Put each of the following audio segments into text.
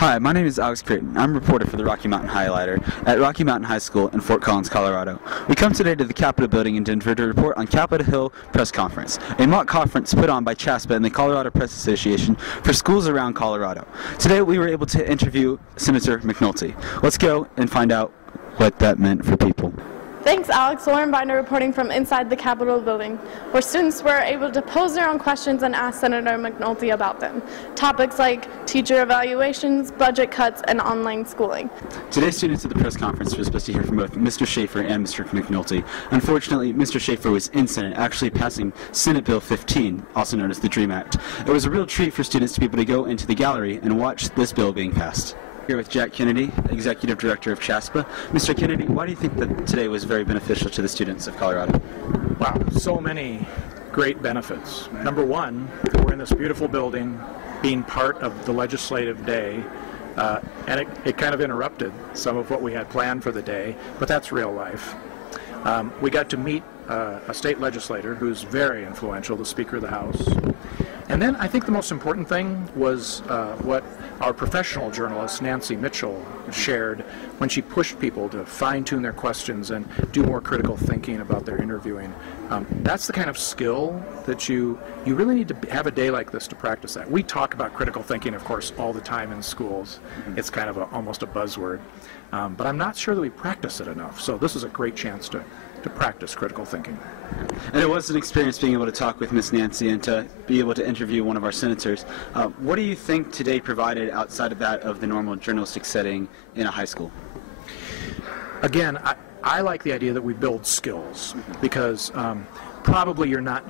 Hi, my name is Alex Creighton. I'm a reporter for the Rocky Mountain Highlighter at Rocky Mountain High School in Fort Collins, Colorado. We come today to the Capitol building in Denver to report on Capitol Hill Press Conference, a mock conference put on by CHASPA and the Colorado Press Association for schools around Colorado. Today we were able to interview Senator McNulty. Let's go and find out what that meant for people. Thanks, Alex. Lauren Binder reporting from inside the Capitol building, where students were able to pose their own questions and ask Senator McNulty about them. Topics like teacher evaluations, budget cuts, and online schooling. Today's students at the press conference were supposed to hear from both Mr. Schaefer and Mr. McNulty. Unfortunately, Mr. Schaefer was in Senate, actually passing Senate Bill 15, also known as the DREAM Act. It was a real treat for students to be able to go into the gallery and watch this bill being passed. Here with Jack Kennedy, Executive Director of CHASPA. Mr. Kennedy, why do you think that today was very beneficial to the students of Colorado? Wow, so many great benefits. Number one, we're in this beautiful building being part of the legislative day, and it kind of interrupted some of what we had planned for the day, but that's real life. We got to meet a state legislator who's very influential, the Speaker of the House. And then I think the most important thing was what our professional journalist, Nancy Mitchell, shared when she pushed people to fine-tune their questions and do more critical thinking about their interviewing. That's the kind of skill that you really need to have a day like this to practice that. We talk about critical thinking, of course, all the time in schools. It's kind of almost a buzzword. But I'm not sure that we practice it enough. So this is a great chance to practice critical thinking. And it was an experience being able to talk with Miss Nancy and to be able to interview one of our senators. What do you think today provided outside of that of the normal journalistic setting in a high school? Again, I like the idea that we build skills because probably you're not,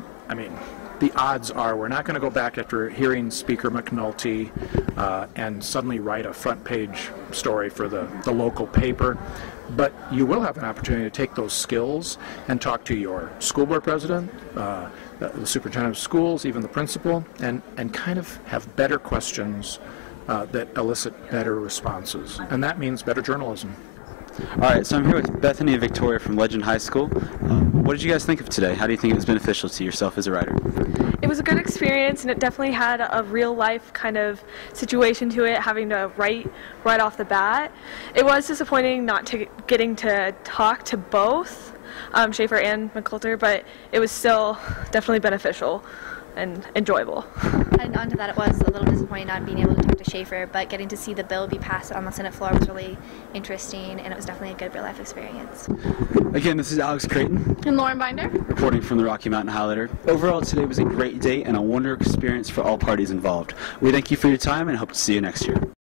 the odds are we're not going to go back after hearing Speaker McNulty and suddenly write a front page story for the local paper. But you will have an opportunity to take those skills and talk to your school board president, the superintendent of schools, even the principal, and kind of have better questions that elicit better responses. And that means better journalism. All right, so I'm here with Bethany and Victoria from Legend High School. What did you guys think of today? How do you think it was beneficial to yourself as a writer? It was a good experience, and it definitely had a real-life kind of situation to it, having to write right off the bat. It was disappointing not getting to talk to both Schaefer and McCulter, but it was still definitely beneficial and enjoyable. And onto that, it was a little disappointing not being able to talk to Schaefer, but getting to see the bill be passed on the Senate floor was really interesting, and it was definitely a good real-life experience. Again, this is Alex Creighton And Lauren Binder. reporting from the Rocky Mountain Highlighter. Overall, today was a great day and a wonderful experience for all parties involved. We thank you for your time and hope to see you next year.